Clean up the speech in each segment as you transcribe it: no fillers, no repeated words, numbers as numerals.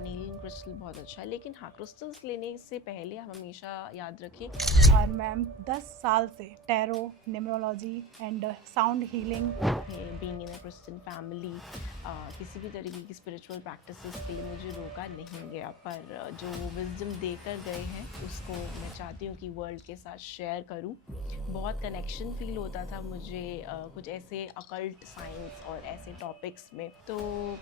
नील crystal बहुत अच्छा है, लेकिन हाँ, क्रिस्टल्स लेने से पहले हम हमेशा याद रखें और मैम 10 साल से tarot, numerology and sound healing. Being in a Christian family किसी भी तरीके की स्पिरिचुअल प्रैक्टिसेस के लिए मुझे रोका नहीं गया, पर जो वो विजडम देकर गए हैं उसको मैं चाहती हूँ कि वर्ल्ड के साथ शेयर करूँ। बहुत कनेक्शन फील होता था मुझे कुछ ऐसे अकल्ट साइंस और ऐसे टॉपिक्स में, तो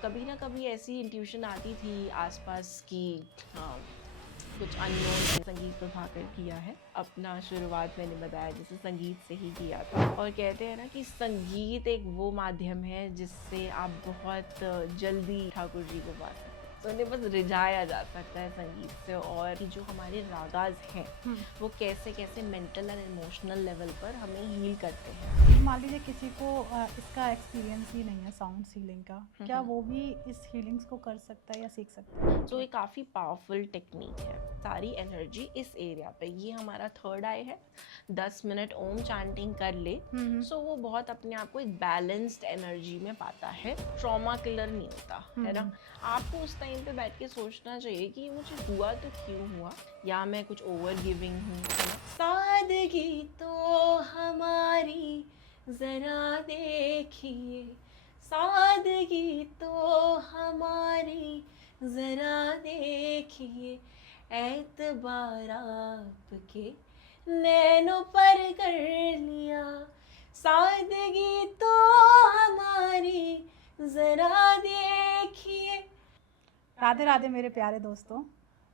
कभी ना कभी ऐसी इंट्यूशन आती थी आसपास की कुछ अननोन। संगीत प्रभाकर किया है अपना शुरुआत, मैंने बताया जैसे संगीत से ही किया था, और कहते हैं ना कि संगीत एक वो माध्यम है जिससे आप बहुत जल्दी ठाकुर जी को पा सकते हैं। तो उन्हें बस रिझाया जा सकता है संगीत से, और कि जो हमारे रागाज हैं वो कैसे कैसे मेंटल एंड इमोशनल लेवल पर हमें हील करते हैं। मान लीजिए किसी को इसका एक्सपीरियंस ही नहीं है साउंड हीलिंग का, क्या वो भी इस हीलिंग्स को कर सकता है या सीख सकता है? तो ये काफ़ी पावरफुल टेक्निक है। सारी एनर्जी इस एरिया पे, ये हमारा थर्ड आई है, 10 मिनट ओम चांटिंग कर ले सो वो बहुत अपने आप को एक बैलेंस्ड एनर्जी में पाता है, ट्रॉमा किलर नहीं होता है ना। आपको उस टाइम पे बैठ के सोचना चाहिए कि मुझे हुआ तो क्यों हुआ, या मैं कुछ ओवर गिविंग हूँ, है ना। सादगी तो हमारी जरा देखिए, सादगी तो हमारी जरा देखिए, एतबार आपके नैनों पर कर लिया, सादगी तो हमारी जरा देखिए। राधे राधे मेरे प्यारे दोस्तों।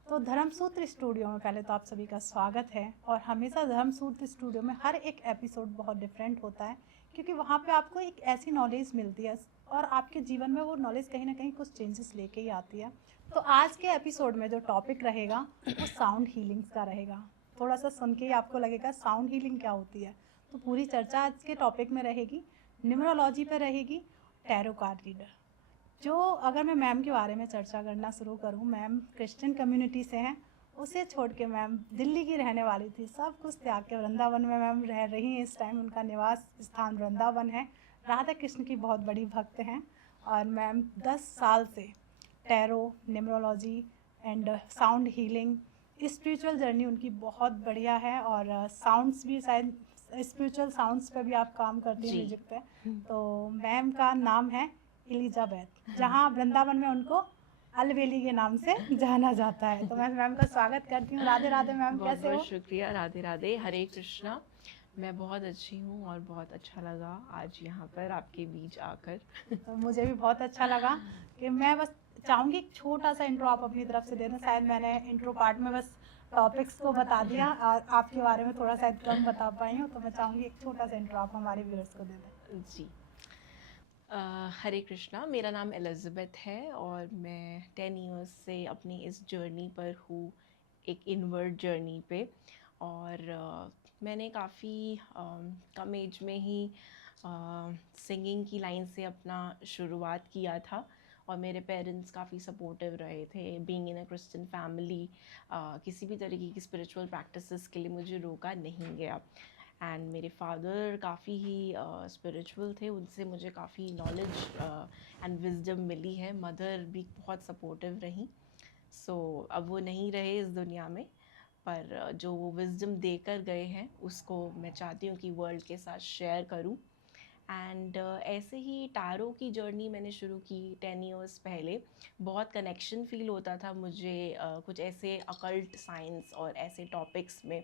तो धर्मसूत्र स्टूडियो में पहले तो आप सभी का स्वागत है। और हमेशा धर्मसूत्र स्टूडियो में हर एक एपिसोड बहुत डिफरेंट होता है, क्योंकि वहाँ पे आपको एक ऐसी नॉलेज मिलती है और आपके जीवन में वो नॉलेज कहीं ना कहीं कुछ चेंजेस लेके ही आती है। तो आज के एपिसोड में जो टॉपिक रहेगा वो साउंड हीलिंग्स का रहेगा। थोड़ा सा सुन के ही आपको लगेगा साउंड हीलिंग क्या होती है। तो पूरी चर्चा आज के टॉपिक में रहेगी, न्यूमरोलॉजी पे रहेगी, टैरो कार्ड रीडर। जो अगर मैं मैम के बारे में चर्चा करना शुरू करूं, मैम क्रिश्चियन कम्युनिटी से हैं। उसे छोड़ के मैम दिल्ली की रहने वाली थी, सब कुछ त्याग के वृंदावन में मैम रह रही हैं। इस टाइम उनका निवास स्थान वृंदावन है। राधा कृष्ण की बहुत बड़ी भक्त हैं। और मैम 10 साल से tarot, numerology and sound healing, spiritual journey उनकी बहुत बढ़िया है। और साउंड्स भी शायद स्पिरिचुअल साउंड्स पे भी आप काम करती हैं, जी। म्यूजिक पे। तो मैम का नाम है एलिजाबेथ, जहाँ वृंदावन में उनको अलवेली के नाम से जाना जाता है। तो मैं मैम का स्वागत करती हूँ। राधे राधे मैम, बहुत कैसे बहुत हो? शुक्रिया। राधे राधे, हरे कृष्णा। मैं बहुत अच्छी हूँ और बहुत अच्छा लगा आज यहाँ पर आपके बीच आकर। तो मुझे भी बहुत अच्छा लगा कि मैं बस चाहूँगी एक छोटा सा इंट्रो आप अपनी तरफ से दे दें। शायद मैंने इंट्रो पार्ट में बस टॉपिक्स को बता दिया, आपके बारे में थोड़ा शायद कम बता पाई हूँ। तो मैं चाहूँगी एक छोटा सा इंट्रो आप हमारे व्यूअर्स को दे दें। जी। हरे कृष्णा, मेरा नाम एलिज़ाबेथ है और मैं 10 इयर्स से अपनी इस जर्नी पर हूँ, एक इनवर्ड जर्नी पे। और मैंने काफ़ी कम एज में ही सिंगिंग की लाइन से अपना शुरुआत किया था, और मेरे पेरेंट्स काफ़ी सपोर्टिव रहे थे। Being in a Christian family किसी भी तरीके की स्पिरिचुअल प्रैक्टिसेस के लिए मुझे रोका नहीं गया। एंड मेरे फादर काफ़ी ही स्पिरिचुअल थे, उनसे मुझे काफ़ी नॉलेज एंड विजडम मिली है। मदर भी बहुत सपोर्टिव रहीं। सो अब वो नहीं रहे इस दुनिया में, पर जो वो विजडम देकर गए हैं उसको मैं चाहती हूँ कि वर्ल्ड के साथ शेयर करूँ। एंड ऐसे ही टारो की जर्नी मैंने शुरू की 10 इयर्स पहले। बहुत कनेक्शन फील होता था मुझे कुछ ऐसे अकल्ट साइंस और ऐसे टॉपिक्स में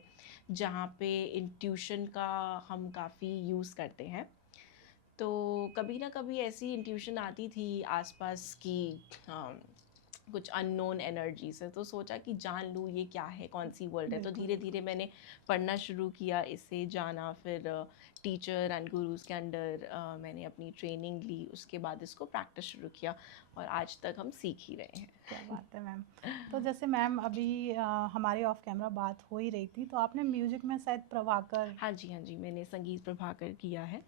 जहाँ पे इंट्यूशन का हम काफ़ी यूज़ करते हैं। तो कभी ना कभी ऐसी इंट्यूशन आती थी आसपास की कुछ अननोन एनर्जी से, तो सोचा कि जान लूँ ये क्या है, कौन सी वर्ल्ड है। तो बिल्कुल धीरे धीरे मैंने पढ़ना शुरू किया, इसे जाना। फिर टीचर एंड गुरुज़ के अंडर मैंने अपनी ट्रेनिंग ली, उसके बाद इसको प्रैक्टिस शुरू किया, और आज तक हम सीख ही रहे हैं। क्या बात है मैम। तो जैसे मैम अभी हमारी ऑफ कैमरा बात हो ही रही थी, तो आपने म्यूजिक में शायद प्रभाकर। हाँ जी, हाँ जी, मैंने संगीत प्रभाकर किया है,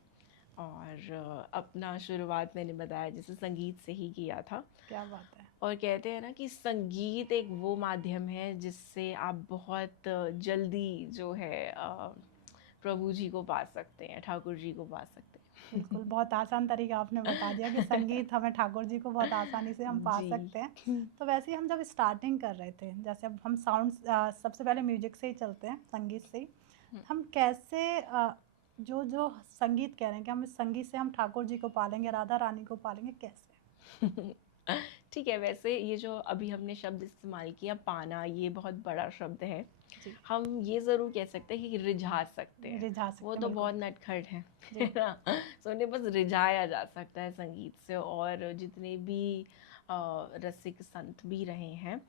और अपना शुरुआत मैंने बताया जैसे संगीत से ही किया था। क्या बात है। और कहते हैं ना कि संगीत एक वो माध्यम है जिससे आप बहुत जल्दी जो है प्रभु जी को पा सकते हैं, ठाकुर जी को पा सकते हैं। बिल्कुल, बहुत आसान तरीका आपने बता दिया कि संगीत हमें ठाकुर जी को बहुत आसानी से हम पा जी। सकते हैं। तो वैसे ही हम जब स्टार्टिंग कर रहे थे, जैसे अब हम साउंड्स सबसे पहले म्यूज़िक से ही चलते हैं, संगीत से ही। हुँ। हम कैसे जो जो संगीत कह रहे हैं कि हम इस संगीत से हम ठाकुर जी को पालेंगे, राधा रानी को पालेंगे, कैसे? ठीक है, वैसे ये जो अभी हमने शब्द इस्तेमाल किया पाना, ये बहुत बड़ा शब्द है। जी, हम ये ज़रूर कह सकते हैं कि रिझा सकते हैं, रिझा वो सकते हैं, तो बिल्कुल। बहुत नटखट हैं, जी। है ना? सो उन्हें बस रिझाया जा सकता है संगीत से। और जितने भी रसिक संत भी रहे हैं,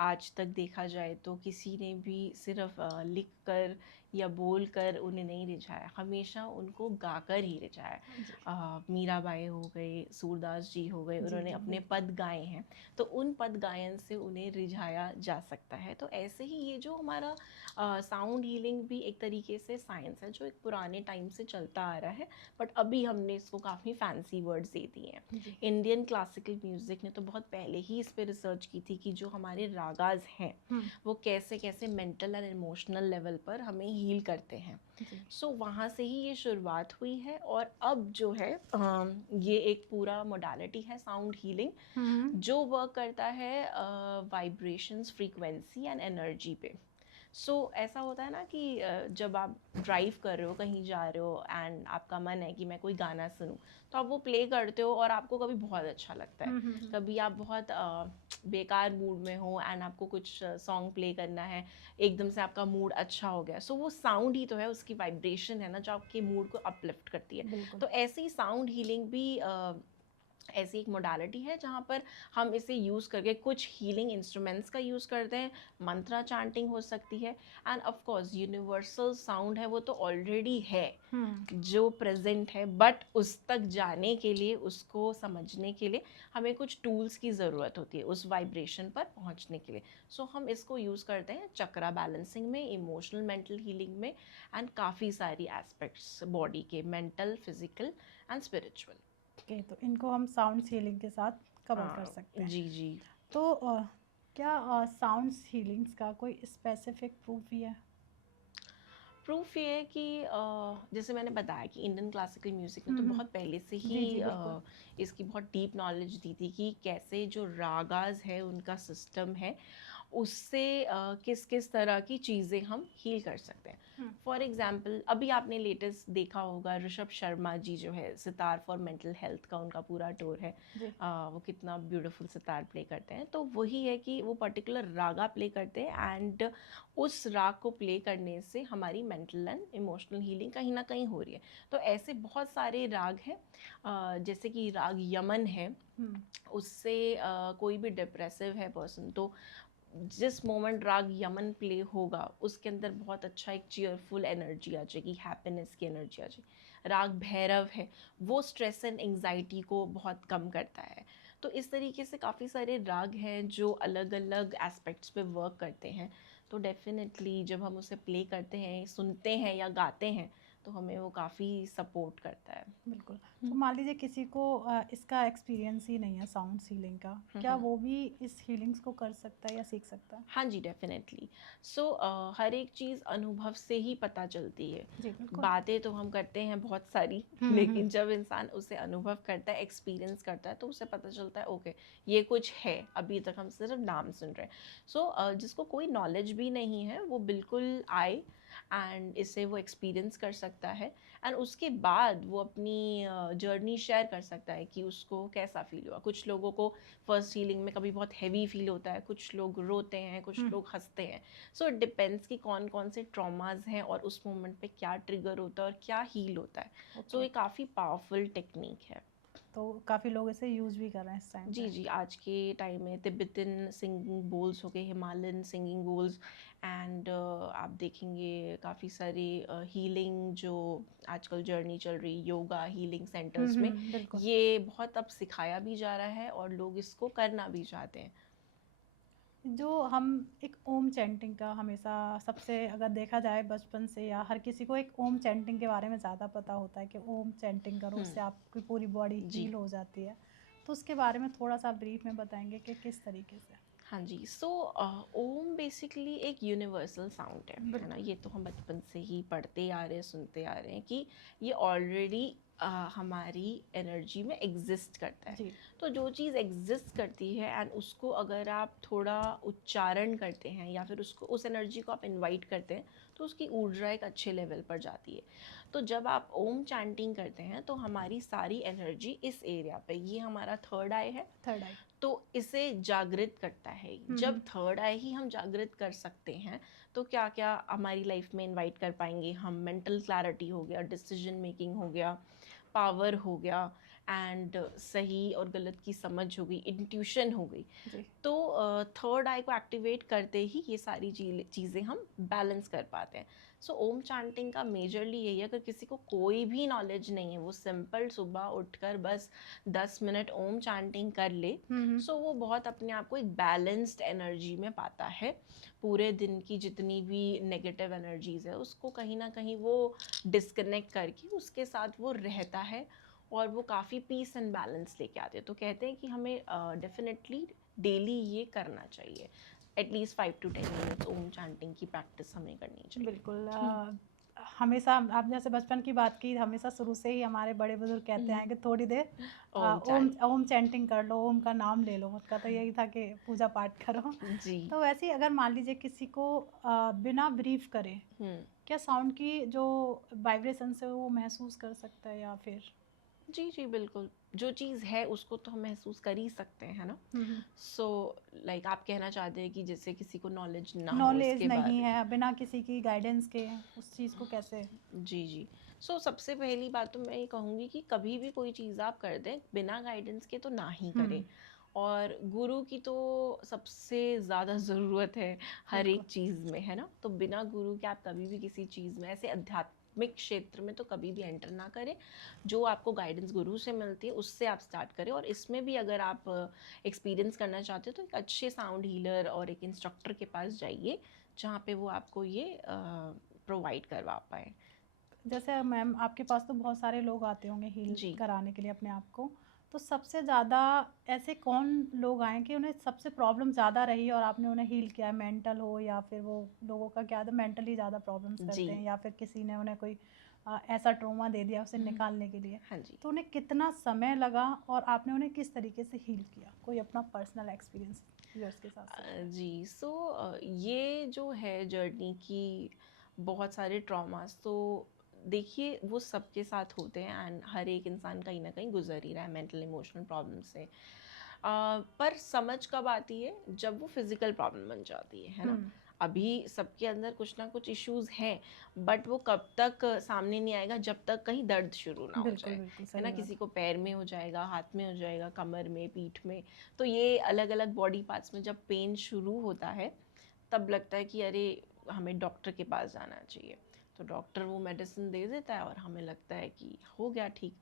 आज तक देखा जाए तो किसी ने भी सिर्फ लिख कर या बोल कर उन्हें नहीं रिझाया, हमेशा उनको गाकर ही रिझाया। जी, मीराबाई हो गए, सूरदास जी हो गए, जी, उन्होंने जी, अपने बिल्कुल। पद गाए हैं, तो उन पद गायन से उन्हें रिझाया जा सकता है। तो ऐसे ही ये जो हमारा साउंड हीलिंग भी एक तरीके से साइंस है, जो एक पुराने टाइम से चलता आ रहा है, बट अभी हमने इसको काफ़ी फैंसी वर्ड्स दे दिए हैं। जी। इंडियन क्लासिकल म्यूज़िक ने तो बहुत पहले ही इस पे रिसर्च की थी कि जो हमारे रागाज हैं, हुँ, वो कैसे कैसे मेंटल और इमोशनल लेवल पर हमें हील करते हैं। जी। सो वहाँ से ही ये शुरुआत हुई है, और अब जो है ये एक पूरा मोडालिटी है साउंड हीलिंग, हुँ, हुँ। जो वर्क करता है वाइब्रेशंस, फ्रीक्वेंसी एंड एनर्जी पे। सो ऐसा होता है ना कि जब आप ड्राइव कर रहे हो, कहीं जा रहे हो, एंड आपका मन है कि मैं कोई गाना सुनूं, तो आप वो प्ले करते हो और आपको कभी बहुत अच्छा लगता है, हुँ, हुँ, हुँ। कभी आप बहुत बेकार मूड में हो एंड आपको कुछ सॉन्ग प्ले करना है, एकदम से आपका मूड अच्छा हो गया। सो वो साउंड ही तो है, उसकी वाइब्रेशन है ना, जो आपके मूड को अपलिफ्ट करती है। बिल्कुल। तो ऐसे ही साउंड हीलिंग भी ऐसी एक मोडालिटी है जहाँ पर हम इसे यूज़ करके कुछ हीलिंग इंस्ट्रूमेंट्स का यूज़ करते हैं। मंत्रा चांटिंग हो सकती है, end of course universal sound है, वो तो ऑलरेडी है, हुँ, जो प्रेजेंट है, बट उस तक जाने के लिए, उसको समझने के लिए हमें कुछ टूल्स की ज़रूरत होती है उस वाइब्रेशन पर पहुंचने के लिए। सो हम इसको यूज़ करते हैं चक्रा बैलेंसिंग में, इमोशनल मेंटल हीलिंग में, एंड काफ़ी सारी एस्पेक्ट्स बॉडी के, mental, physical and spiritual. Okay, तो इनको हम साउंड हीलिंग के साथ कवर कर हाँ, सकते हैं। जी, जी। तो क्या साउंड हीलिंग्स का कोई स्पेसिफिक प्रूफ भी है? प्रूफ ये है कि जैसे मैंने बताया कि इंडियन क्लासिकल म्यूज़िक ने हुँ, तो हुँ। बहुत पहले से ही जी, जी, बिल्कुल। इसकी बहुत डीप नॉलेज दी थी कि कैसे जो रागाज़ है, उनका सिस्टम है, उससे किस किस तरह की चीज़ें हम हील कर सकते हैं। हुँ, फॉर एग्ज़ाम्पल, अभी आपने लेटेस्ट देखा होगा, ऋषभ शर्मा जी जो है, सितार फॉर मेंटल हेल्थ का उनका पूरा टूर है। जी। वो कितना ब्यूटीफुल सितार प्ले करते हैं। तो वही है कि वो पर्टिकुलर रागा प्ले करते हैं, एंड उस राग को प्ले करने से हमारी मेंटल एंड इमोशनल हीलिंग कहीं ना कहीं हो रही है। तो ऐसे बहुत सारे राग हैं, जैसे कि राग यमन है, हुँ, उससे कोई भी डिप्रेसिव है पर्सन, तो जिस मोमेंट राग यमन प्ले होगा, उसके अंदर बहुत अच्छा एक चीयरफुल एनर्जी आ जाएगी, हैप्पीनेस की एनर्जी आ जाएगी। राग भैरव है, वो स्ट्रेस एंड एंग्जाइटी को बहुत कम करता है। तो इस तरीके से काफ़ी सारे राग हैं जो अलग अलग एस्पेक्ट्स पे वर्क करते हैं। तो डेफिनेटली जब हम उसे प्ले करते हैं, सुनते हैं या गाते हैं, तो हमें वो काफ़ी सपोर्ट करता है। बिल्कुल। तो मान लीजिए किसी को इसका एक्सपीरियंस ही नहीं है साउंड हीलिंग का, क्या हम्म। वो भी इस हीलिंग्स को कर सकता है या सीख सकता है? हाँ जी, डेफिनेटली। सो हर एक चीज़ अनुभव से ही पता चलती है। जी, बिल्कुल। बातें तो हम करते हैं बहुत सारी, हुँ, हुँ। लेकिन जब इंसान उसे अनुभव करता है, एक्सपीरियंस करता है, तो उसे पता चलता है ओके, ये कुछ है, अभी तक हम सिर्फ नाम सुन रहे हैं। सो जिसको कोई नॉलेज भी नहीं है, वो बिल्कुल आए एंड इसे वो एक्सपीरियंस कर सकता है, एंड उसके बाद वो अपनी जर्नी शेयर कर सकता है कि उसको कैसा फील हुआ। कुछ लोगों को फर्स्ट हीलिंग में कभी बहुत हैवी फील होता है, कुछ लोग रोते हैं, कुछ हुँ, लोग हंसते हैं। सो इट डिपेंड्स कि कौन कौन से ट्रॉमाज हैं और उस मोमेंट पे क्या ट्रिगर होता है और क्या हील होता है। So okay. ये काफ़ी पावरफुल टेक्निक है। तो काफ़ी लोग इसे यूज़ भी कर रहे हैं इस टाइम पे। जी, जी, आज के टाइम में तिब्बतन सिंगिंग बोल्स हो गए, हिमालयन सिंगिंग बोल्स, एंड आप देखेंगे काफ़ी सारी हीलिंग जो आजकल जर्नी चल रही, योगा हीलिंग हुँ, सेंटर्स में, हुँ, बिल्कुल। ये बहुत अब सिखाया भी जा रहा है और लोग इसको करना भी चाहते हैं। जो हम एक ओम चैंटिंग का हमेशा सबसे अगर देखा जाए बचपन से या हर किसी को एक ओम चैंटिंग के बारे में ज़्यादा पता होता है कि ओम चैंटिंग करो हम्म। उससे आपकी पूरी बॉडी जी। हील हो जाती है। तो उसके बारे में थोड़ा-सा ब्रीफ में बताएँगे कि किस तरीके से? हाँ जी। सो ओम बेसिकली एक यूनिवर्सल साउंड है ना? बिल्कुल। ये तो हम बचपन से ही पढ़ते आ रहे हैं, सुनते आ रहे हैं कि ये ऑलरेडी हमारी एनर्जी में एग्जिस्ट करता है। जी तो जो चीज़ एग्जिस्ट करती है एंड उसको अगर आप थोड़ा उच्चारण करते हैं या फिर उसको उस एनर्जी को आप इनवाइट करते हैं तो उसकी ऊर्जा एक अच्छे लेवल पर जाती है। तो जब आप ओम चैंटिंग करते हैं तो हमारी सारी एनर्जी इस एरिया पे, ये हमारा थर्ड आई है, थर्ड आई। तो इसे जागृत करता है। जब थर्ड आई ही हम जागृत कर सकते हैं तो क्या क्या हमारी लाइफ में इनवाइट कर पाएंगे हम? मेंटल क्लैरिटी हो गया, डिसीजन मेकिंग हो गया, पावर हो गया, एंड सही और गलत की समझ हो गई, इंट्यूशन हो गई। जी तो थर्ड आई को एक्टिवेट करते ही ये सारी चीज़ें हम बैलेंस कर पाते हैं। सो ओम चांटिंग का मेजरली यही है, अगर किसी को कोई भी नॉलेज नहीं है, वो सिंपल सुबह उठकर बस 10 मिनट ओम चांटिंग कर ले, सो वो बहुत अपने आप को एक बैलेंस्ड एनर्जी में पाता है। पूरे दिन की जितनी भी नेगेटिव एनर्जीज़ है उसको कहीं ना कहीं वो डिस्कनेक्ट करके उसके साथ वो रहता है और वो काफ़ी पीस एंड बैलेंस लेके आते हैं। तो कहते हैं कि हमें डेफिनेटली डेली ये करना चाहिए, at least 5 to 10 minutes Om chanting की प्रैक्टिस हमें करनी चाहिए। बिल्कुल। हमेशा आप जैसे बचपन की बात की, हमेशा शुरू से ही हमारे बड़े बुजुर्ग कहते हैं कि थोड़ी देर ओम ओम चैंट। ओम चैंटिंग कर लो, ओम का नाम ले लो। उनका तो यही था कि पूजा पाठ करो। जी। तो वैसे ही अगर मान लीजिए किसी को बिना ब्रीफ करे हम्म। क्या साउंड की जो वाइब्रेशन है वो महसूस कर सकता है या फिर? जी जी बिल्कुल, जो चीज़ है उसको तो हम महसूस कर ही सकते हैं ना। सो लाइक आप कहना चाहते हैं कि जैसे किसी को नॉलेज ना हो नॉलेज उसके नहीं बारे में। है, बिना किसी की गाइडेंस के उस चीज़ को कैसे? जी जी। सो सबसे पहली बात तो मैं ये कहूँगी कि कभी भी कोई चीज़ आप कर दें बिना गाइडेंस के तो ना ही करें। और गुरु की तो सबसे ज़्यादा ज़रूरत है हर बिल्कुल। एक चीज़ में, है ना। तो बिना गुरु के आप कभी भी किसी चीज़ में, ऐसे आध्यात्मिक क्षेत्र में तो कभी भी एंटर ना करें। जो आपको गाइडेंस गुरु से मिलती है उससे आप स्टार्ट करें। और इसमें भी अगर आप एक्सपीरियंस करना चाहते हो तो एक अच्छे साउंड हीलर और एक इंस्ट्रक्टर के पास जाइए जहाँ पे वो आपको ये प्रोवाइड करवा पाए। जैसे मैम आपके पास तो बहुत सारे लोग आते होंगे हील जी। कराने के लिए अपने आप को, तो सबसे ज़्यादा ऐसे कौन लोग आए कि उन्हें सबसे प्रॉब्लम ज़्यादा रही और आपने उन्हें हील किया है? मेंटल हो या फिर वो लोगों का क्या था, मेंटली ज़्यादा प्रॉब्लम्स जी। करते हैं या फिर किसी ने उन्हें कोई ऐसा ट्रॉमा दे दिया उसे निकालने के लिए, हाँ जी। तो उन्हें कितना समय लगा और आपने उन्हें किस तरीके से हील किया? कोई अपना पर्सनल एक्सपीरियंस व्यूअर्स के साथ शेयर करें। जी। सो ये जो है जर्नी की बहुत सारे ट्रॉमास तो देखिए वो सबके साथ होते हैं एंड हर एक इंसान कहीं ना कहीं गुजर ही रहा है मेंटल इमोशनल प्रॉब्लम से। पर समझ कब आती है? जब वो फिजिकल प्रॉब्लम बन जाती है ना। अभी सबके अंदर कुछ ना कुछ इश्यूज हैं, बट वो कब तक सामने नहीं आएगा जब तक कहीं दर्द शुरू ना हो बिल्कुल जाए, बिल्कुल है सही ना। बात किसी है। को पैर में हो जाएगा, हाथ में हो जाएगा, कमर में, पीठ में। तो ये अलग अलग बॉडी पार्ट्स में जब पेन शुरू होता है तब लगता है कि अरे हमें डॉक्टर के पास जाना चाहिए। तो डॉक्टर वो मेडिसिन दे देता है और हमें लगता है कि हो गया ठीक।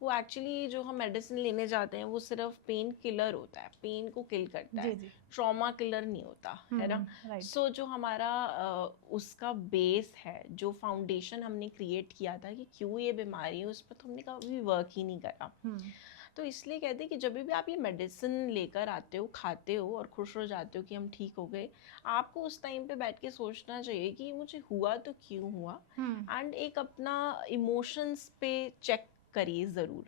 वो एक्चुअली जो हम मेडिसिन लेने जाते हैं वो सिर्फ पेन किलर होता है, पेन को किल करता जी है, जी। ट्रॉमा किलर नहीं होता, है ना। राइट। सो जो हमारा उसका बेस है, जो फाउंडेशन हमने क्रिएट किया था कि क्यों ये बीमारी है, उस पर तो हमने कभी वर्क ही नहीं करा। तो इसलिए कहते हैं कि जब भी आप ये मेडिसिन लेकर आते हो, खाते हो और खुश हो जाते हो कि हम ठीक हो गए, आपको उस टाइम पे बैठ के सोचना चाहिए कि मुझे हुआ तो क्यों हुआ। एंड एक अपना इमोशंस पे चेक करिए ज़रूर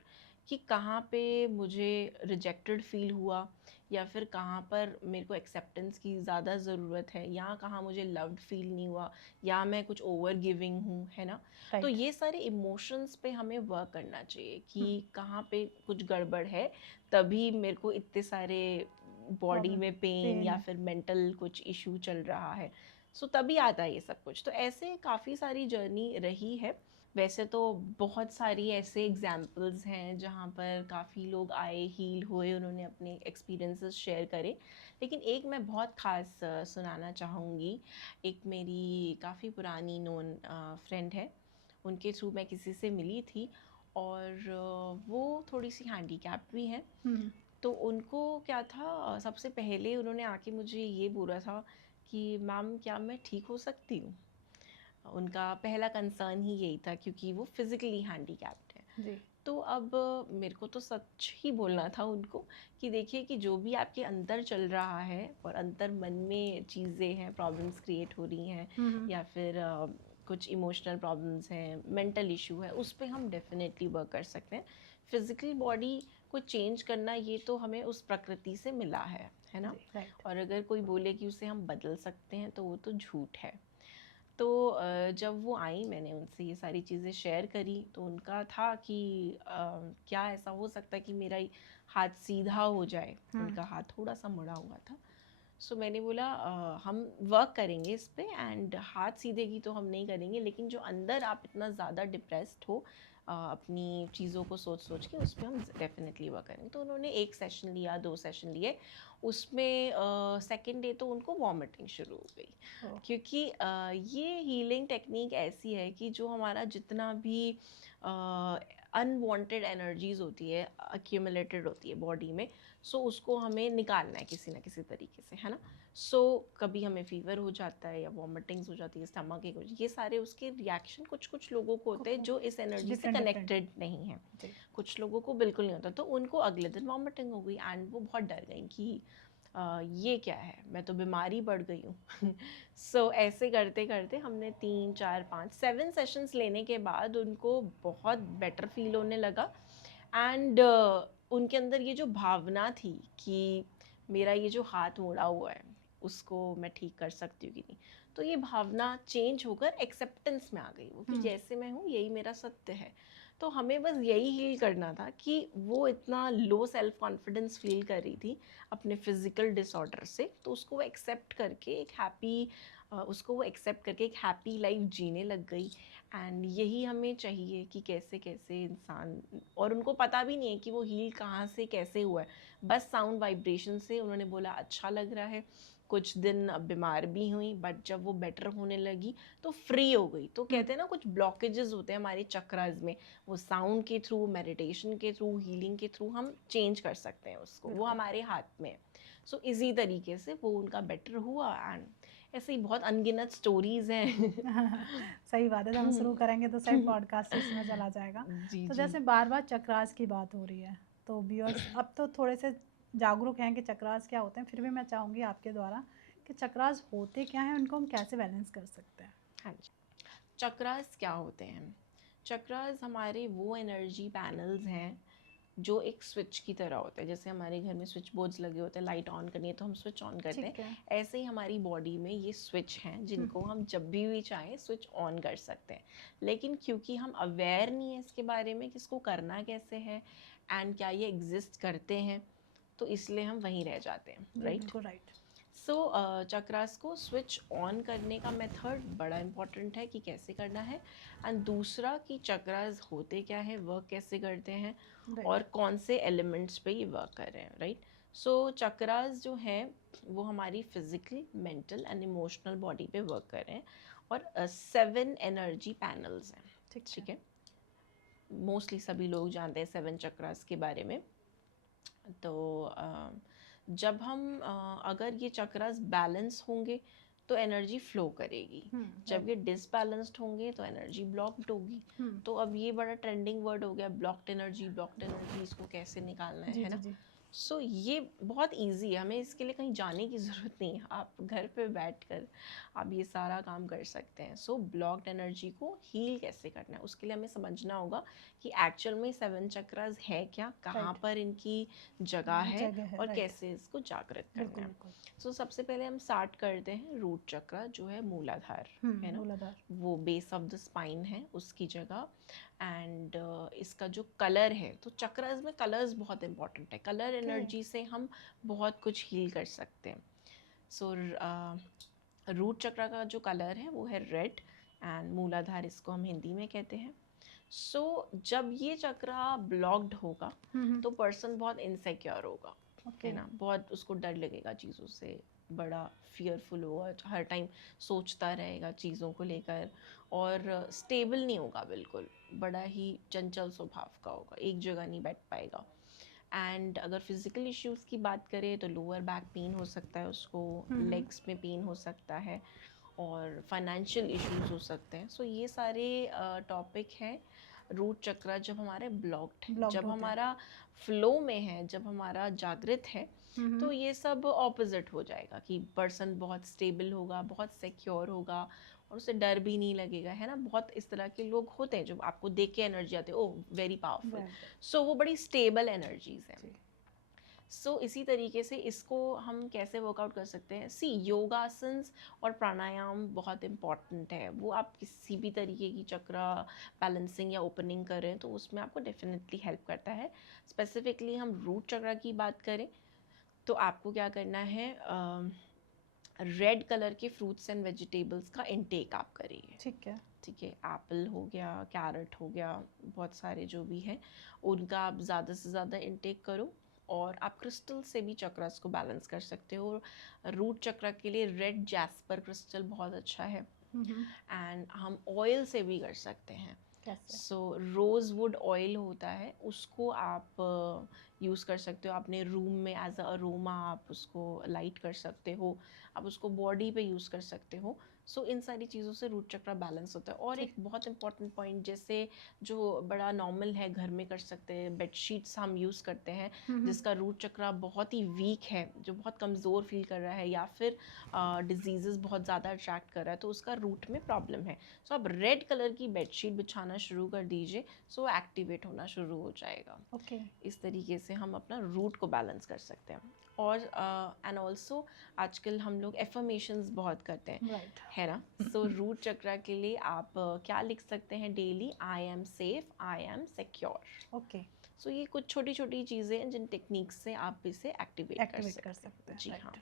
कि कहाँ पे मुझे रिजेक्टेड फील हुआ, या फिर कहाँ पर मेरे को एक्सेप्टेंस की ज़्यादा ज़रूरत है, या कहाँ मुझे लव्ड फील नहीं हुआ, या मैं कुछ ओवर गिविंग हूँ, है ना। तो राइट। ये सारे इमोशंस पे हमें वर्क करना चाहिए कि कहाँ पे कुछ गड़बड़ है, तभी मेरे को इतने सारे बॉडी प्रॉब्लम। में पेन या पेन। फिर मेंटल कुछ इशू चल रहा है। सो तभी आता है ये सब कुछ। तो ऐसे काफ़ी सारी जर्नी रही है। वैसे तो बहुत सारी ऐसे एग्जाम्पल्स हैं जहाँ पर काफ़ी लोग आए, हील हुए, उन्होंने अपने एक्सपीरियंसेस शेयर करे। लेकिन एक मैं बहुत ख़ास सुनाना चाहूँगी। एक मेरी काफ़ी पुरानी नोन फ्रेंड है, उनके थ्रू मैं किसी से मिली थी और वो थोड़ी सी हैंडीकैप्ड भी हैं। तो उनको क्या था, सबसे पहले उन्होंने आके मुझे ये बोला था कि मैम क्या मैं ठीक हो सकती हूँ। उनका पहला कंसर्न ही यही था क्योंकि वो फिज़िकली हैंडीकैप्ड है। जी। तो अब मेरे को तो सच ही बोलना था उनको कि देखिए कि जो भी आपके अंदर चल रहा है और अंतर मन में चीज़ें हैं, प्रॉब्लम्स क्रिएट हो रही हैं, या फिर कुछ इमोशनल प्रॉब्लम्स हैं, मेंटल इशू है, उस पे हम डेफिनेटली वर्क कर सकते हैं। फिजिकल बॉडी को चेंज करना ये तो हमें उस प्रकृति से मिला है ना। राइट। और अगर कोई बोले कि उसे हम बदल सकते हैं तो वो तो झूठ है। तो जब वो आई, मैंने उनसे ये सारी चीज़ें शेयर करी, तो उनका था कि क्या ऐसा हो सकता है कि मेरा हाथ सीधा हो जाए। उनका हाथ थोड़ा सा मुड़ा हुआ था। सो मैंने बोला हम वर्क करेंगे इस पे, एंड हाथ सीधे की तो हम नहीं करेंगे, लेकिन जो अंदर आप इतना ज़्यादा डिप्रेस्ड हो अपनी चीज़ों को सोच सोच के, उस पर हम डेफिनेटली वर्क करेंगे। तो उन्होंने 1 सेशन लिया, 2 सेशन लिए। उसमें सेकेंड डे तो उनको वॉमिटिंग शुरू हो गई, क्योंकि ये हीलिंग टेक्निक ऐसी है कि जो हमारा जितना भी अनवांटेड एनर्जीज होती है, अक्यूमुलेटेड होती है बॉडी में, सो उसको हमें निकालना है किसी ना किसी तरीके से, है ना। सो कभी हमें फीवर हो जाता है या वॉमिटिंग्स हो जाती है, स्टमक एक, ये सारे उसके रिएक्शन कुछ कुछ लोगों को होते हैं जो इस एनर्जी से कनेक्टेड नहीं है। कुछ लोगों को बिल्कुल नहीं होता, तो उनको अगले दिन वॉमिटिंग हो गई, एंड वो बहुत डर गई कि ये क्या है, मैं तो बीमारी बढ़ गई हूँ। सो ऐसे करते करते हमने 3 4 5 7 सेशंस लेने के बाद उनको बहुत बेटर फील होने लगा। एंड उनके अंदर ये जो भावना थी कि मेरा ये जो हाथ मुड़ा हुआ है उसको मैं ठीक कर सकती हूँ कि नहीं, तो ये भावना चेंज होकर एक्सेप्टेंस में आ गई वो, कि जैसे मैं हूँ यही मेरा सत्य है। तो हमें बस यही हील करना था कि वो इतना लो सेल्फ कॉन्फिडेंस फील कर रही थी अपने फिजिकल डिसऑर्डर से, तो उसको वो एक्सेप्ट करके एक हैप्पी उसको वो एक्सेप्ट करके एक हैप्पी लाइफ जीने लग गई। एंड यही हमें चाहिए कि कैसे कैसे इंसान, और उनको पता भी नहीं है कि वो हील कहाँ से कैसे हुआ है, बस साउंड वाइब्रेशन से उन्होंने बोला अच्छा लग रहा है। कुछ दिन बीमार भी हुई, बट जब वो बेटर होने लगी तो फ्री हो गई। तो कहते हैं ना कुछ ब्लॉकेजेस होते हैं हमारे चक्रास में, वो साउंड के थ्रू, मेडिटेशन के थ्रू, हीलिंग के थ्रू हम चेंज कर सकते हैं उसको, वो हमारे हाथ में। सो इसी तरीके से वो उनका बेटर हुआ। एंड ऐसे ही बहुत अनगिनत स्टोरीज हैं। सही बात है, जब हम शुरू करेंगे तो सही पॉडकास्ट इसमें चला जाएगा। जी तो जी। जैसे बार बार चक्रास की बात हो रही है, तो व्यूअर्स अब तो थोड़े से जागरूक हैं कि चक्रास क्या होते हैं, फिर भी मैं चाहूँगी आपके द्वारा कि चक्रास होते क्या हैं, उनको हम कैसे बैलेंस कर सकते हैं। हाँ जी, चक्रास क्या होते हैं? चक्रास हमारे वो एनर्जी पैनल्स हैं जो एक स्विच की तरह होते हैं। जैसे हमारे घर में स्विच बोर्ड्स लगे होते हैं, लाइट ऑन करनी है तो हम स्विच ऑन करते हैं, ऐसे ही हमारी बॉडी में ये स्विच हैं जिनको हम जब भी चाहें स्विच ऑन कर सकते हैं। लेकिन क्योंकि हम अवेयर नहीं है इसके बारे में कि इसको करना कैसे है एंड क्या ये एग्जिस्ट करते हैं, तो इसलिए हम वहीं रह जाते हैं, राइट। सो चक्रास को स्विच ऑन करने का मेथड बड़ा इम्पॉर्टेंट है कि कैसे करना है, एंड दूसरा कि चक्रास होते क्या है, वर्क कैसे करते हैं, और कौन से एलिमेंट्स पे ये वर्क कर रहे हैं, राइट। सो चक्रास जो हैं वो हमारी physical, mental and emotional body पे वर्क कर रहे हैं, और 7 एनर्जी पैनल्स हैं, ठीक है। मोस्टली सभी लोग जानते हैं 7 चक्रास के बारे में। तो जब हम अगर ये चक्रास बैलेंस होंगे तो एनर्जी फ्लो करेगी, जब ये डिसबैलेंस्ड होंगे तो एनर्जी ब्लॉक्ड होगी। तो अब ये बड़ा ट्रेंडिंग वर्ड हो गया, ब्लॉक्ड एनर्जी, इसको कैसे निकालना है ना। सो ये बहुत इजी है, हमें इसके लिए कहीं जाने की ज़रूरत नहीं है, आप घर पे बैठकर आप ये सारा काम कर सकते हैं। सो ब्लॉक्ड एनर्जी को हील कैसे करना है, उसके लिए हमें समझना होगा कि एक्चुअल में 7 चक्रास है क्या, कहाँ पर इनकी जगह है, और कैसे इसको जागृत करना है। सो सबसे पहले हम स्टार्ट करते हैं रूट चक्र, जो है मूलाधार, है ना, वो बेस ऑफ द स्पाइन है उसकी जगह। एंड इसका जो कलर है, तो चक्रास में कलर्स बहुत इंपॉर्टेंट है, कलर एनर्जी से हम बहुत कुछ हील कर सकते हैं। सो रूट चक्र का जो कलर है वो है रेड, एंड मूलाधार इसको हम हिंदी में कहते हैं। सो जब ये चक्र ब्लॉक्ड होगा तो पर्सन बहुत इनसिक्योर होगा, है ना, बहुत उसको डर लगेगा चीज़ों से, बड़ा फियरफुल होगा, हर टाइम सोचता रहेगा चीज़ों को लेकर, और स्टेबल नहीं होगा, बिल्कुल बड़ा ही चंचल स्वभाव का होगा, एक जगह नहीं बैठ पाएगा। एंड अगर फिज़िकल इश्यूज़ की बात करें तो लोअर बैक पेन हो सकता है उसको, लेग्स में पेन हो सकता है, और फाइनेंशियल इश्यूज हो सकते हैं। सो ये सारे टॉपिक हैं रूट चक्र जब हमारे ब्लॉक्ड है, जब हमारा फ्लो में है, जब हमारा जागृत है, तो ये सब ऑपोजिट हो जाएगा कि पर्सन बहुत स्टेबल होगा, बहुत सिक्योर होगा और उसे डर भी नहीं लगेगा, है ना। बहुत इस तरह के लोग होते हैं जो आपको देख के एनर्जी आते हैं, ओह वेरी पावरफुल, सो वो बड़ी स्टेबल एनर्जीज हैं। सो इसी तरीके से इसको हम कैसे वर्कआउट कर सकते हैं, सी योगासन्स और प्राणायाम बहुत इम्पॉर्टेंट है। वो आप किसी भी तरीके की चक्रा बैलेंसिंग या ओपनिंग करें तो उसमें आपको डेफिनेटली हेल्प करता है। स्पेसिफिकली हम रूट चक्रा की बात करें तो आपको क्या करना है, रेड कलर के फ्रूट्स एंड वेजिटेबल्स का इनटेक आप करिए। ठीक है। ठीक है, एप्पल हो गया, कैरेट हो गया, बहुत सारे जो भी हैं उनका आप ज़्यादा से ज़्यादा इनटेक करो। और आप क्रिस्टल से भी चक्रास को बैलेंस कर सकते हो। रूट चक्रा के लिए रेड जैस्पर क्रिस्टल बहुत अच्छा है। एंड हम ऑयल से भी कर सकते हैं। सो रोज़वुड ऑयल होता है, उसको आप यूज़ कर सकते हो अपने रूम में एज अ अरोमा, आप उसको लाइट कर सकते हो, आप उसको बॉडी पे यूज़ कर सकते हो। सो इन सारी चीज़ों से रूट चक्रा बैलेंस होता है। और एक बहुत इंपॉर्टेंट पॉइंट, जैसे जो बड़ा नॉर्मल है घर में कर सकते हैं, बेडशीट्स हम यूज़ करते हैं जिसका रूट चक्रा बहुत ही वीक है, जो बहुत कमज़ोर फील कर रहा है या फिर डिजीज़ बहुत ज़्यादा अट्रैक्ट कर रहा है, तो उसका रूट में प्रॉब्लम है। सो आप रेड कलर की बेडशीट बिछाना शुरू कर दीजिए, सो एक्टिवेट होना शुरू हो जाएगा। इस तरीके से हम अपना रूट को बैलेंस कर सकते हैं। और एंड ऑल्सो आजकल हम लोग एफर्मेशंस बहुत करते हैं, है ना। सो रूट चक्रा के लिए आप क्या लिख सकते हैं daily, I am safe, I am secure. So ये कुछ छोटी छोटी चीज़ें हैं जिन टेक्निक्स से आप इसे एक्टिवेट कर सकते हैं। जी हाँ।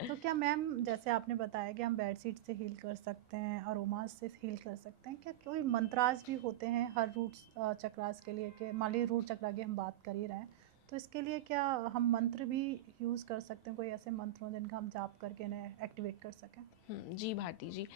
तो क्या मैम, जैसे आपने बताया कि हम बेडशीट से हील कर सकते हैं, अरोमास से हील कर सकते हैं, क्या कोई मंत्रास भी होते हैं हर रूट चक्रास के लिए? कि मान लीजिए रूट चक्रा की हम बात कर ही रहे हैं, तो इसके लिए क्या हम मंत्र भी यूज़ कर सकते हैं? कोई ऐसे मंत्र हों जिनका हम जाप करके इन्हें एक्टिवेट कर सकें? जी भारती जी,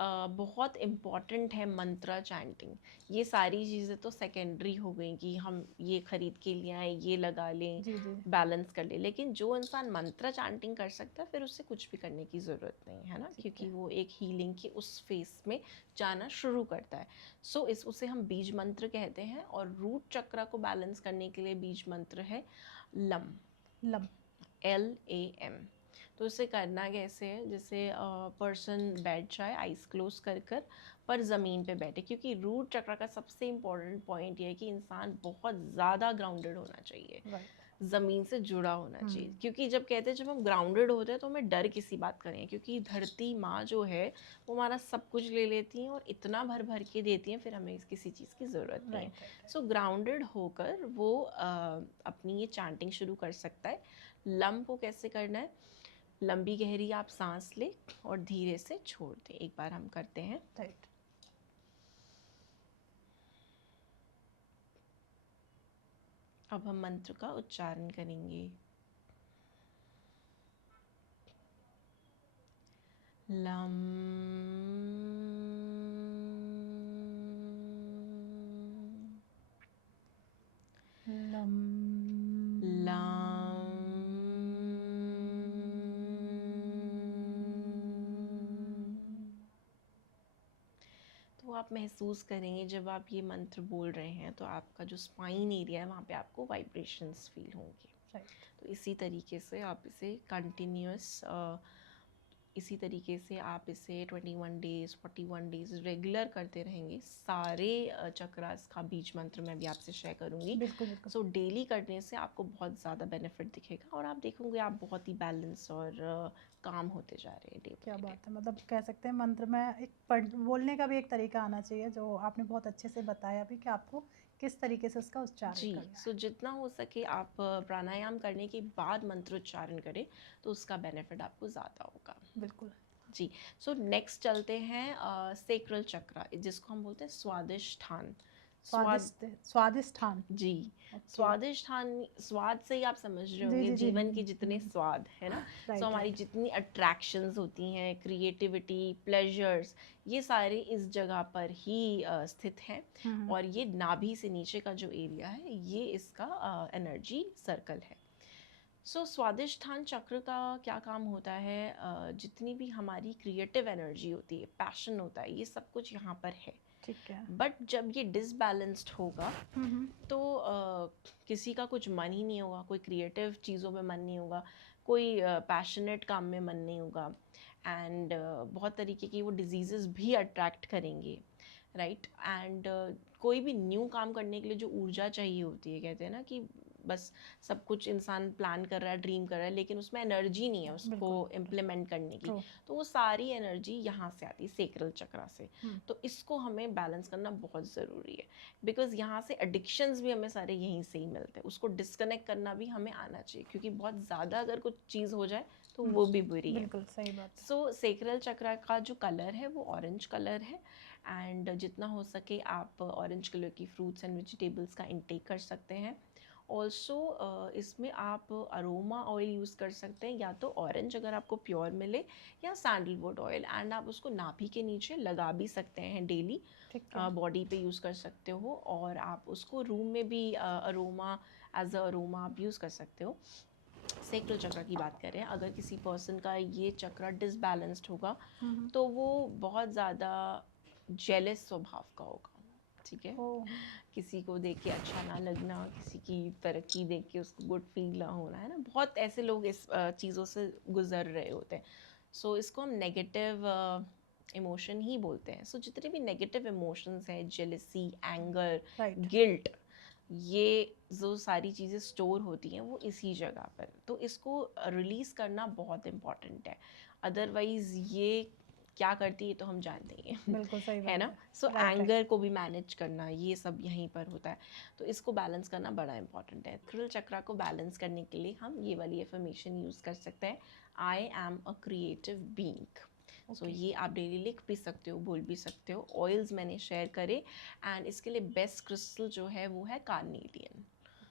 बहुत इम्पॉर्टेंट है मंत्रा चैंटिंग। ये सारी चीज़ें तो सेकेंडरी हो गई कि हम ये खरीद के लिए आए, ये लगा लें, बैलेंस कर लें, लेकिन जो इंसान मंत्रा चैंटिंग कर सकता है फिर उससे कुछ भी करने की ज़रूरत नहीं है ना, क्योंकि वो एक हीलिंग की उस फेस में जाना शुरू करता है। सो उसे हम बीज मंत्र कहते हैं। और रूट चक्रा को बैलेंस करने के लिए बीज मंत्र है लम, LAM। तो इसे करना कैसे है, जैसे पर्सन बैठ जाए आइज़ क्लोज कर कर, पर ज़मीन पे बैठे, क्योंकि रूट चक्र का सबसे इम्पोर्टेंट पॉइंट ये है कि इंसान बहुत ज़्यादा ग्राउंडेड होना चाहिए, ज़मीन से जुड़ा होना चाहिए। क्योंकि जब कहते हैं जब हम ग्राउंडेड होते हैं तो हमें डर किसी बात का नहीं है, क्योंकि धरती माँ जो है वो हमारा सब कुछ ले लेती हैं और इतना भर भर के देती हैं, फिर हमें किसी चीज़ की ज़रूरत नहीं है। सो ग्राउंडेड होकर वो अपनी ये चैंटिंग शुरू कर सकता है। लम को कैसे करना है, लंबी गहरी आप सांस ले और धीरे से छोड़ दें। एक बार हम करते हैं। अब हम मंत्र का उच्चारण करेंगे। लम लम लम तो आप महसूस करेंगे जब आप ये मंत्र बोल रहे हैं तो आपका जो स्पाइन एरिया है वहाँ पे आपको वाइब्रेशंस फील होंगे। तो इसी तरीके से आप इसे कंटिन्यूअस इसी तरीके से आप इसे 21 डेज़ 41 डेज़ रेगुलर करते रहेंगे। सारे चक्रास का बीज मंत्र मैं भी आपसे शेयर करूँगी। सो डेली करने से आपको बहुत ज़्यादा बेनिफिट दिखेगा और आप देखोगे आप बहुत ही बैलेंस और काम होते जा रहे हैं डे। क्या बात है, मतलब कह सकते हैं मंत्र में एक बोलने का भी एक तरीका आना चाहिए, जो आपने बहुत अच्छे से बताया भी कि आपको किस तरीके से उसका उच्चारण करना है। सो जितना हो सके आप प्राणायाम करने के बाद मंत्र उच्चारण करें तो उसका बेनिफिट आपको ज़्यादा होगा। बिल्कुल जी। सो नेक्स्ट चलते हैं सेक्रल चक्र, जिसको हम बोलते हैं स्वादिष्ठान। स्वादिष्ठान जी। स्वादिष्ठान, स्वाद से ही आप समझ रहे होंगे जीवन के जितने स्वाद है ना। सो हमारी जितनी अट्रैक्शंस होती हैं, क्रिएटिविटी, प्लेजर्स, ये सारे इस जगह पर ही स्थित हैं। और ये नाभि से नीचे का जो एरिया है ये इसका एनर्जी सर्कल है। सो स्वादिष्ठान चक्र का क्या काम होता है, जितनी भी हमारी क्रिएटिव एनर्जी होती है, पैशन होता है, ये सब कुछ यहाँ पर है। ठीक है। बट जब ये डिसबैलेंस्ड होगा तो किसी का कुछ मन ही नहीं होगा, कोई क्रिएटिव चीज़ों में मन नहीं होगा, कोई पैशनेट काम में मन नहीं होगा, एंड बहुत तरीके की वो डिजीज़ेस भी अट्रैक्ट करेंगे, राइट। एंड कोई भी न्यू काम करने के लिए जो ऊर्जा चाहिए होती है, कहते हैं ना कि बस सब कुछ इंसान प्लान कर रहा है, ड्रीम कर रहा है, लेकिन उसमें एनर्जी नहीं है उसको इम्प्लीमेंट करने की, तो वो सारी एनर्जी यहाँ से आती है, सेक्रल चक्रा से। तो इसको हमें बैलेंस करना बहुत ज़रूरी है, बिकॉज यहाँ से एडिक्शंस भी हमें सारे यहीं से ही मिलते हैं, उसको डिस्कनेक्ट करना भी हमें आना चाहिए, क्योंकि बहुत ज़्यादा अगर कुछ चीज़ हो जाए तो वो भी बुरी है। बिल्कुल सही बात। सो सेक्रल चक्रा का जो कलर है वो ऑरेंज कलर है, एंड जितना हो सके आप ऑरेंज कलर की फ्रूट्स एंड वेजिटेबल्स का इंटेक कर सकते हैं। ऑल्सो इसमें आप अरोमा ऑयल यूज़ कर सकते हैं, या तो ऑरेंज अगर आपको प्योर मिले, या सैंडलवुड ऑयल, एंड आप उसको नाभि के नीचे लगा भी सकते हैं डेली, बॉडी पे यूज़ कर सकते हो, और आप उसको रूम में भी अरोमा एज अ अरोमा आप यूज़ कर सकते हो। सेक्रल चक्र की बात करें, अगर किसी पर्सन का ये चक्र डिसबैलेंस्ड होगा तो वो बहुत ज़्यादा जेलस स्वभाव का होगा, ठीक है। किसी को देख के अच्छा ना लगना, किसी की तरक्की देख के उसको गुड फील ना होना, है ना, बहुत ऐसे लोग इस चीज़ों से गुजर रहे होते हैं। सो इसको हम नेगेटिव इमोशन ही बोलते हैं। सो जितने भी नेगेटिव इमोशंस हैं, जेलसी, एंगर, गिल्ट, ये जो सारी चीज़ें स्टोर होती हैं वो इसी जगह पर, तो इसको रिलीज़ करना बहुत इम्पॉर्टेंट है। अदरवाइज़ ये क्या करती है तो हम जानते ही हैं, बिल्कुल सही है ना। सो एंगर को भी मैनेज करना, ये सब यहीं पर होता है, तो इसको बैलेंस करना बड़ा इंपॉर्टेंट है। थ्रिल चक्रा को बैलेंस करने के लिए हम ये वाली एफर्मेशन यूज़ कर सकते हैं, I am a creative being. So ये आप डेली लिख भी सकते हो, बोल भी सकते हो। ऑयल्स मैंने शेयर करे, एंड इसके लिए बेस्ट क्रिस्टल जो है वो है कार्नेलियन।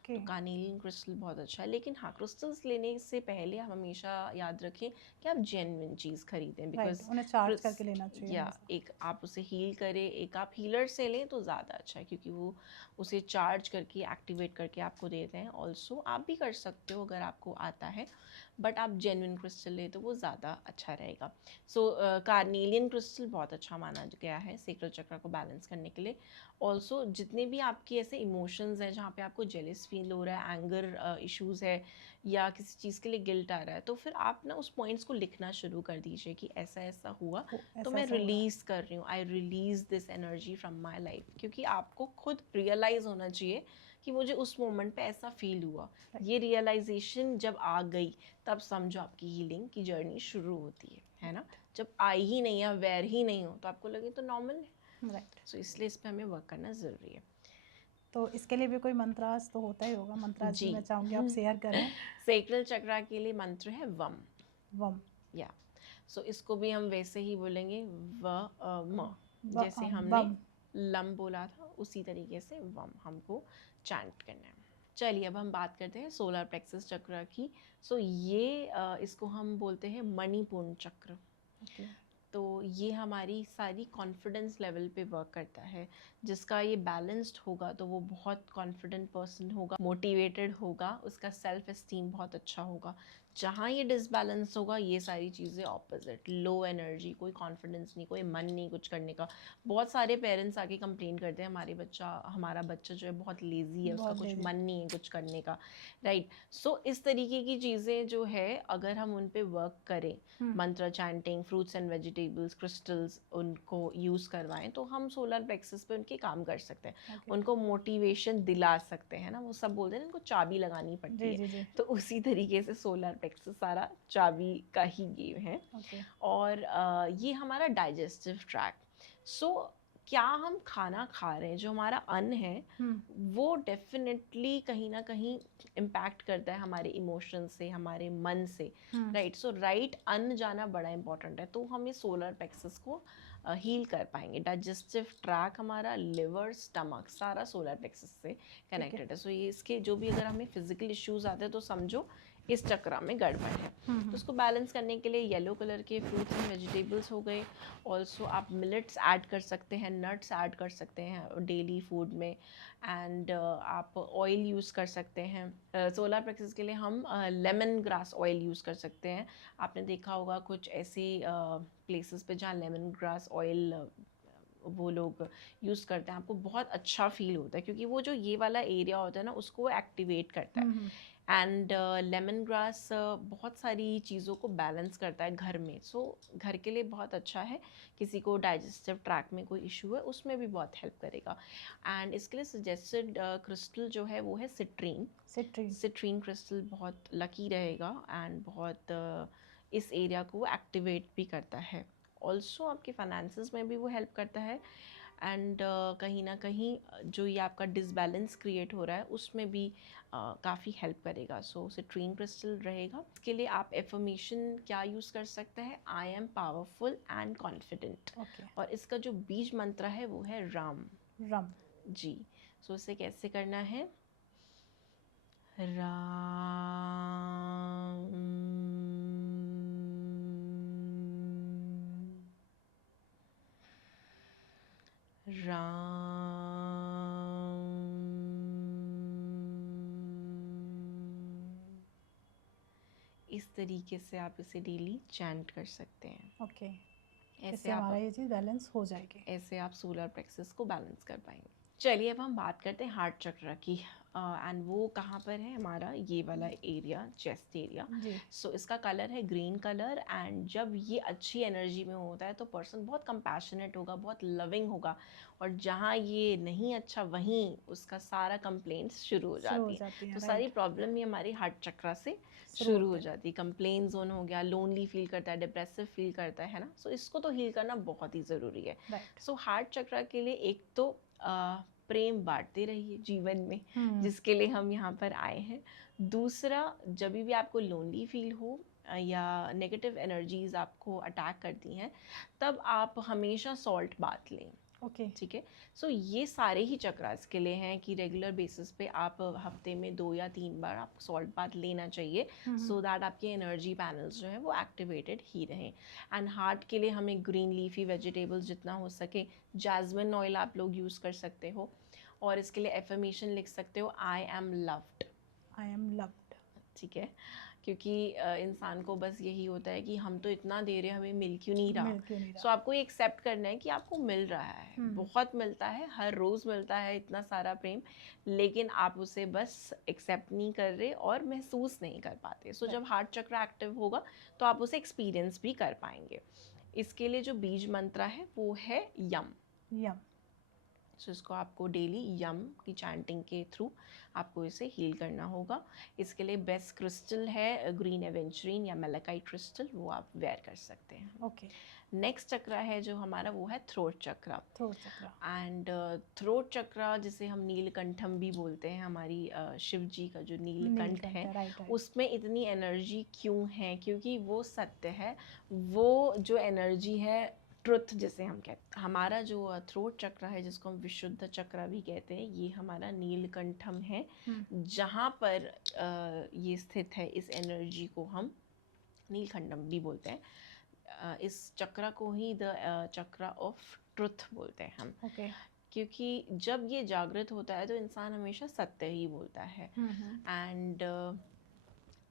तो कार्नेलियन क्रिस्टल बहुत अच्छा है, लेकिन हाँ, क्रिस्टल्स लेने से पहले आप हमेशा याद रखें कि आप जेन्युइन चीज़ खरीदें, बिकॉज उन्हें चार्ज करके लेना चाहिए, या एक आप उसे हील करें, एक आप हीलर से लें तो ज़्यादा अच्छा है, क्योंकि वो उसे चार्ज करके एक्टिवेट करके आपको देते हैं। ऑल्सो आप भी कर सकते हो अगर आपको आता है, बट आप जेन्युइन क्रिस्टल ले तो वो ज़्यादा अच्छा रहेगा। सो कार्नेलियन क्रिस्टल बहुत अच्छा माना गया है सेक्रल चक्र को बैलेंस करने के लिए। ऑल्सो जितने भी आपके ऐसे इमोशंस हैं जहाँ पे आपको जेलस फील हो रहा है, एंगर इश्यूज़ है, या किसी चीज़ के लिए गिल्ट आ रहा है, तो फिर आप ना उस पॉइंट्स को लिखना शुरू कर दीजिए कि ऐसा ऐसा हुआ, तो मैं रिलीज़ कर रही हूँ, I release this energy from my life. क्योंकि आपको खुद रियलाइज़ होना चाहिए कि मुझे उस मोमेंट पे ऐसा फील हुआ। ये रियलाइजेशन जब आ गई तब समझो आपकी हीलिंग की जर्नी शुरू होती है ना। जब आई ही नहीं, अवेयर ही नहीं हो, तो आपको लगे तो नॉर्मल है, राइट। सो इसलिए इस पर हमें वर्क करना ज़रूरी है। तो इसके लिए भी कोई मंत्रास तो होता ही होगा, मंत्रास जी मैं चाहूँगी आप शेयर करें। सेक्रल चक्र के लिए मंत्र है वम। वम, या सो इसको भी हम वैसे ही बोलेंगे म, जैसे हमने लम बोला था उसी तरीके से वम हमको चैंट करना है। चलिए अब हम बात करते हैं सोलर प्लेक्सस चक्र की। सो ये इसको हम बोलते हैं मणिपूर्ण चक्र। तो ये हमारी सारी कॉन्फिडेंस लेवल पे वर्क करता है। जिसका ये बैलेंस्ड होगा तो वो बहुत कॉन्फिडेंट पर्सन होगा, मोटिवेटेड होगा, उसका सेल्फ एस्टीम बहुत अच्छा होगा। जहाँ ये डिसबैलेंस होगा, ये सारी चीज़ें ऑपोजिट, लो एनर्जी, कोई कॉन्फिडेंस नहीं, कोई मन नहीं कुछ करने का। बहुत सारे पेरेंट्स आके कंप्लेन करते हैं हमारा बच्चा जो है बहुत लेज़ी है, उसका कुछ मन नहीं है कुछ करने का, राइट। सो इस तरीके की चीज़ें जो है अगर हम उन पे वर्क करें, मंत्र chanting, fruits and vegetables, crystals उनको यूज़ करवाएं, तो हम सोलर प्लेक्सस पे उनके काम कर सकते हैं। उनको मोटिवेशन दिला सकते हैं ना। वो सब बोलते हैं इनको चाबी लगानी पड़ती है, तो उसी तरीके से सोलर प्लेक्सस सारा चाबी का ही गेम है। और ये हमारा डाइजेस्टिव ट्रैक। सो क्या हम खाना खा रहे हैं, जो हमारा अन्न है वो डेफिनेटली कहीं ना कहीं इम्पैक्ट करता है हमारे इमोशन से, हमारे मन से, राइट। सो राइट अन्न जाना बड़ा इंपॉर्टेंट है, तो हम ये सोलर प्लेक्सस को हील कर पाएंगे। डाइजेस्टिव ट्रैक हमारा, लिवर, स्टमक, सारा सोलर प्लेक्सस से कनेक्टेड है। सो ये इसके जो भी अगर हमें फिजिकल इश्यूज आते हैं तो समझो इस चक्र में गड़बड़ है। तो उसको बैलेंस करने के लिए येलो कलर के फ्रूट्स एंड वेजिटेबल्स हो गए। ऑल्सो आप मिलेट्स ऐड कर सकते हैं, नट्स ऐड कर सकते हैं डेली फूड में, एंड आप ऑयल यूज़ कर सकते हैं। सोलर प्लेक्सस के लिए हम लेमन ग्रास ऑयल यूज़ कर सकते हैं। आपने देखा होगा कुछ ऐसी प्लेसेस पे जहाँ लेमन ग्रास ऑयल वो लोग यूज़ करते हैं, आपको बहुत अच्छा फील होता है, क्योंकि वो जो ये वाला एरिया होता है ना उसको एक्टिवेट करता है। एंड लेमन ग्रास बहुत सारी चीज़ों को बैलेंस करता है घर में, सो घर के लिए बहुत अच्छा है। किसी को डाइजेस्टिव ट्रैक में कोई इशू है उसमें भी बहुत हेल्प करेगा। एंड इसके लिए सजेस्टेड क्रिस्टल जो है वो है सिट्रीन। सिट्रीन क्रिस्टल बहुत लकी रहेगा एंड बहुत इस एरिया को एक्टिवेट भी करता है। ऑल्सो आपके फाइनेंसेस में भी वो हेल्प करता है एंड कहीं ना कहीं जो ये आपका डिसबैलेंस क्रिएट हो रहा है उसमें भी काफ़ी हेल्प करेगा। सो सिट्रीन क्रिस्टल रहेगा। इसके लिए आप एफर्मेशन क्या यूज़ कर सकते हैं, I M powerful and confident. और इसका जो बीज मंत्र है वो है राम। जी। सो इसे कैसे करना है, राम इस तरीके से आप इसे डेली चैंट कर सकते हैं। ओके, ऐसे हमारा ये चीज़ बैलेंस हो जाएगी। ऐसे आप सोलर प्लेक्सस को बैलेंस कर पाएंगे। चलिए अब हम बात करते हैं हार्ट चक्र की। एंड वो कहाँ पर है, हमारा ये वाला एरिया, चेस्ट एरिया। सो इसका कलर है ग्रीन कलर एंड जब ये अच्छी एनर्जी में होता है तो पर्सन बहुत कंपैशनेट होगा, बहुत लविंग होगा। और जहाँ ये नहीं अच्छा वहीं उसका सारा कंप्लेंट्स शुरू हो जाती है। तो सारी प्रॉब्लम ये हमारी हार्ट चक्र से शुरू हो जाती है। कंप्लेन जोन हो गया, लोनली फील करता है, डिप्रेसिव फील करता है ना। सो इसको तो हील करना बहुत ही ज़रूरी है। सो हार्ट चक्र के लिए एक तो प्रेम बांटते रहिए जीवन में, जिसके लिए हम यहाँ पर आए हैं। दूसरा, जब भी आपको लोनली फील हो या नेगेटिव एनर्जीज आपको अटैक करती हैं तब आप हमेशा सॉल्ट बाथ लें। ओके, ठीक है। सो ये सारे ही चक्रास के लिए हैं कि रेगुलर बेसिस पे आप हफ्ते में 2 या 3 बार आपको सॉल्ट बाथ लेना चाहिए, सो दैट आपके एनर्जी पैनल्स जो है वो एक्टिवेटेड ही रहें। एंड हार्ट के लिए हमें ग्रीन लीफी वेजिटेबल्स जितना हो सके, जैस्मिन ऑयल आप लोग यूज़ कर सकते हो। और इसके लिए एफर्मेशन लिख सकते हो, I am loved. I am loved. ठीक है, क्योंकि इंसान को बस यही होता है कि हम तो इतना दे रहे हैं, हमें मिल क्यों नहीं रहा। सो आपको ये एक्सेप्ट करना है कि आपको मिल रहा है, बहुत मिलता है, हर रोज़ मिलता है इतना सारा प्रेम, लेकिन आप उसे बस एक्सेप्ट नहीं कर रहे और महसूस नहीं कर पाते। सो जब हार्ट चक्र एक्टिव होगा तो आप उसे एक्सपीरियंस भी कर पाएंगे। इसके लिए जो बीज मंत्र है वो है यम। सो इसको आपको डेली यम की चैंटिंग के थ्रू आपको इसे हील करना होगा। इसके लिए बेस्ट क्रिस्टल है ग्रीन एवेंचरीन या मेलाकाइट क्रिस्टल, वो आप वेयर कर सकते हैं। ओके। नेक्स्ट चक्र है जो हमारा वो है थ्रोट चक्र। एंड थ्रोट चक्र जिसे हम नीलकंठम भी बोलते हैं, हमारी शिव जी का जो नीलकंठ है, राइट। उसमें इतनी एनर्जी क्यों है, क्योंकि वो सत्य है, वो जो एनर्जी है ट्रुथ जिसे हम कहते हैं। हमारा जो थ्रोट चक्र है जिसको हम विशुद्ध चक्र भी कहते हैं, ये हमारा नीलकंठम है, जहाँ पर ये स्थित है। इस एनर्जी को हम नीलकंठम भी बोलते हैं। इस चक्र को ही द चक्र ऑफ ट्रुथ बोलते हैं हम। क्योंकि जब ये जागृत होता है तो इंसान हमेशा सत्य ही बोलता है। एंड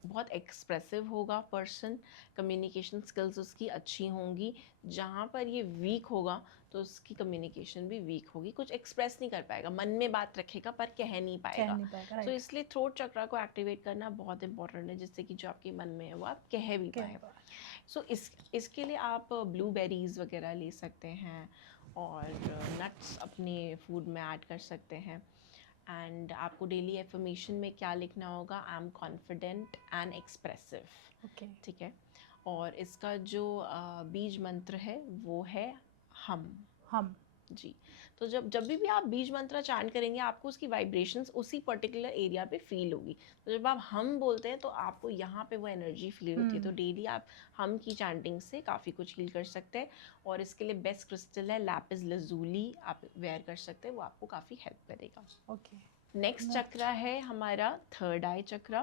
बहुत एक्सप्रेसिव होगा पर्सन, कम्युनिकेशन स्किल्स उसकी अच्छी होंगी। जहाँ पर ये वीक होगा तो उसकी कम्युनिकेशन भी वीक होगी, कुछ एक्सप्रेस नहीं कर पाएगा, मन में बात रखेगा पर कह नहीं पाएगा। तो इसलिए थ्रोट चक्र को एक्टिवेट करना बहुत इंपॉर्टेंट है, जिससे कि जो आपके मन में है वो आप कह भी पाए। सो इसके लिए आप ब्लूबेरीज वगैरह ले सकते हैं और नट्स अपने फूड में ऐड कर सकते हैं। एंड आपको डेली एफर्मेशन में क्या लिखना होगा, I am confident and expressive. ठीक है। और इसका जो बीज मंत्र है वो है हम। जी। तो जब भी आप बीज मंत्र चैंट करेंगे आपको उसकी वाइब्रेशंस उसी पर्टिकुलर एरिया पे फील होगी। तो जब आप हम बोलते हैं तो आपको यहाँ पे वो एनर्जी फील होती है। तो डेली आप हम की चैंटिंग से काफ़ी कुछ हील कर सकते हैं। और इसके लिए बेस्ट क्रिस्टल है लैपिस लजूली, आप वेयर कर सकते हैं, वो आपको काफ़ी हेल्प करेगा। ओके। नेक्स्ट चक्र है हमारा थर्ड आई चक्र,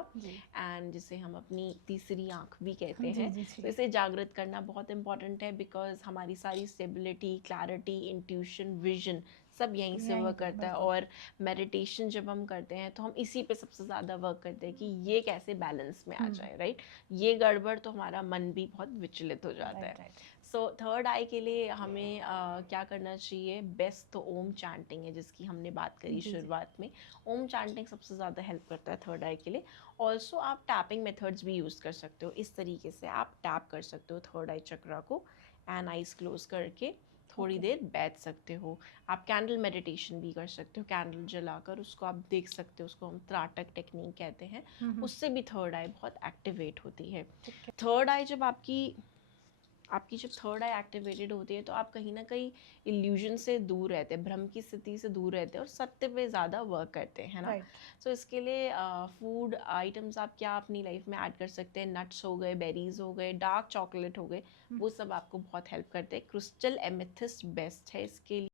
एंड जिसे हम अपनी तीसरी आंख भी कहते हैं। तो इसे जागृत करना बहुत इंपॉर्टेंट है, बिकॉज हमारी सारी स्टेबिलिटी, क्लैरिटी, इंट्यूशन, विजन सब यहीं से यहीं वर्क पे, करता है। बिल्कुल। और मेडिटेशन जब हम करते हैं तो हम इसी पे सबसे ज़्यादा वर्क करते हैं कि ये कैसे बैलेंस में आ जाए, राइट। ये गड़बड़ तो हमारा मन भी बहुत विचलित हो जाता है। Right, right. सो थर्ड आई के लिए हमें क्या करना चाहिए, बेस्ट तो ओम चैंटिंग है जिसकी हमने बात करी जी, जी। शुरुआत में। ओम चैंटिंग सबसे ज़्यादा हेल्प करता है थर्ड आई के लिए। ऑल्सो आप टैपिंग मेथड्स भी यूज़ कर सकते हो, इस तरीके से आप टैप कर सकते हो थर्ड आई चक्रा को एंड आइज क्लोज करके थोड़ी ओके। देर बैठ सकते हो। आप कैंडल मेडिटेशन भी कर सकते हो, कैंडल जलाकर उसको आप देख सकते हो, उसको हम त्राटक टेक्निक कहते हैं। उससे भी थर्ड आई बहुत एक्टिवेट होती है। ठीक है। थर्ड आई जब आपकी जब थर्ड आई एक्टिवेटेड होती है तो आप कहीं ना कहीं इल्यूजन से दूर रहते हैं, भ्रम की स्थिति से दूर रहते हैं और सत्य पे ज़्यादा वर्क करते हैं, है ना। राइट। सो इसके लिए फूड आइटम्स आप क्या अपनी लाइफ में ऐड कर सकते हैं, नट्स हो गए, बेरीज हो गए, डार्क चॉकलेट हो गए, वो सब आपको बहुत हेल्प करते हैं। क्रिस्टल एमेथिस्ट बेस्ट है इसके